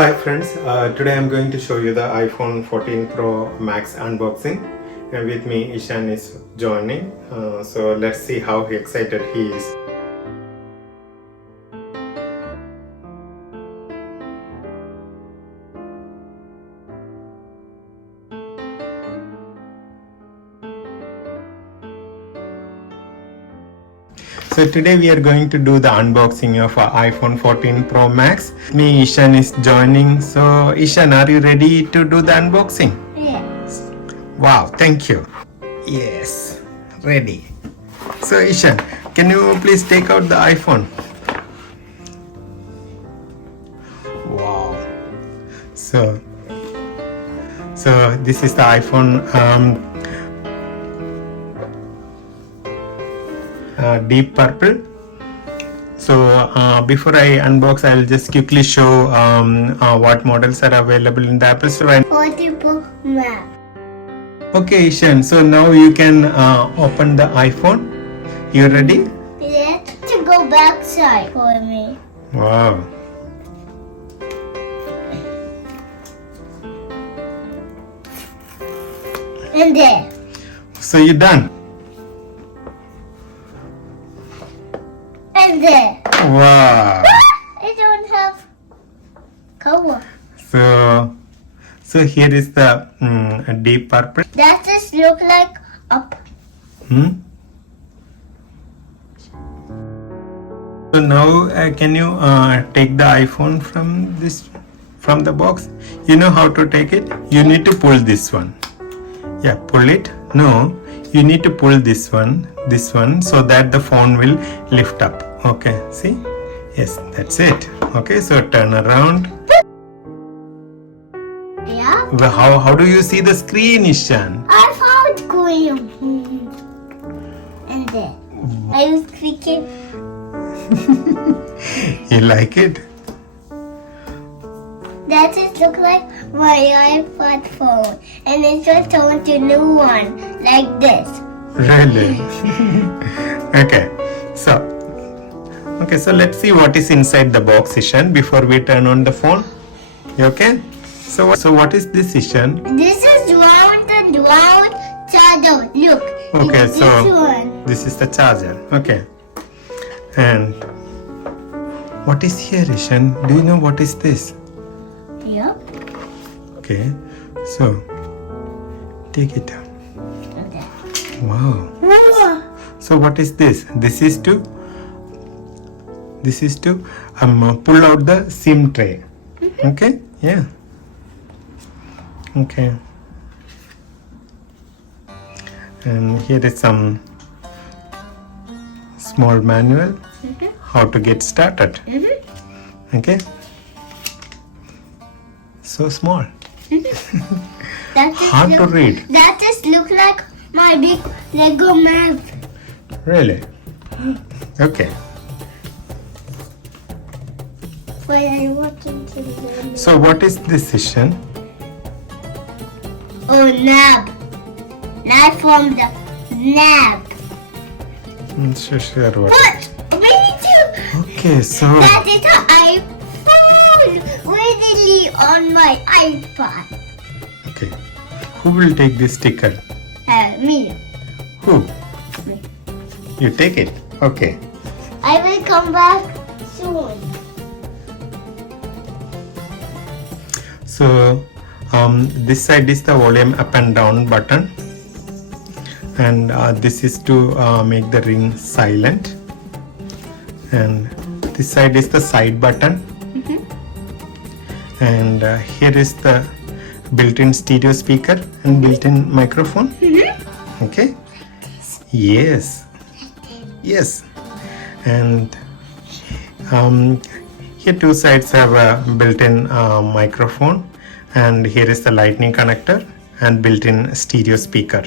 Hi friends, today I'm going to show you the iPhone 14 Pro Max unboxing, and with me Ishan is joining, so let's see how excited he is. So today we are going to do the unboxing of iPhone 14 Pro Max. Me Ishan is joining. So Ishan, are you ready to do the unboxing? Yes. Wow, thank you. Yes, ready. So Ishan, can you please take out the iPhone? Wow. So this is the iPhone deep purple. So before I unbox, I'll just quickly show what models are available in the Apple Store. 14 Pro Max. Okay, Ishan, so now you can open the iPhone. You ready? Let's go backside for me. Wow. And there. So you're done? And there. Wow. I don't have cover. So here is the deep purple. That just look like up. So now can you take the iPhone from the box? You know how to take it? You need to pull this one. Yeah, pull it. No, you need to pull this one, so that the phone will lift up. Okay, see? Yes, that's it. Okay, so turn around. Yeah. Well, how do you see the screen, Ishan? I found green. And there. I was clicking. You like it? That just look like my iPad phone. And it just turned to new one. Like this. Really? Okay, so let's see what is inside the box, Ishan, before we turn on the phone. You okay? So what is this, Ishan? This is round and round charger. Look. Okay, it's so this one. this is the charger. Okay. And what is here, Ishan? Do you know what is this? Yep. Okay. So take it out. Okay. Wow. So what is this? This is to pull out the SIM tray. Okay? Yeah. Okay. And here is some small manual how to get started. Okay? So small. That just Hard to read. That just look like my big Lego map. Really? Okay. When I walk into the So what is this, Ishan? Oh, nab. Not from the nab. Sure. What? What? We need to. Okay, so That is an iPhone. Readily on my iPad. okay. Who will take this sticker? Me. Who? Me. You take it. Okay. I will come back soon. So this side is the volume up and down button, and this is to make the ring silent, and this side is the side button, and here is the built-in stereo speaker and built-in microphone. Okay. Yes, and here two sides have a built-in microphone, and here is the lightning connector and built-in stereo speaker.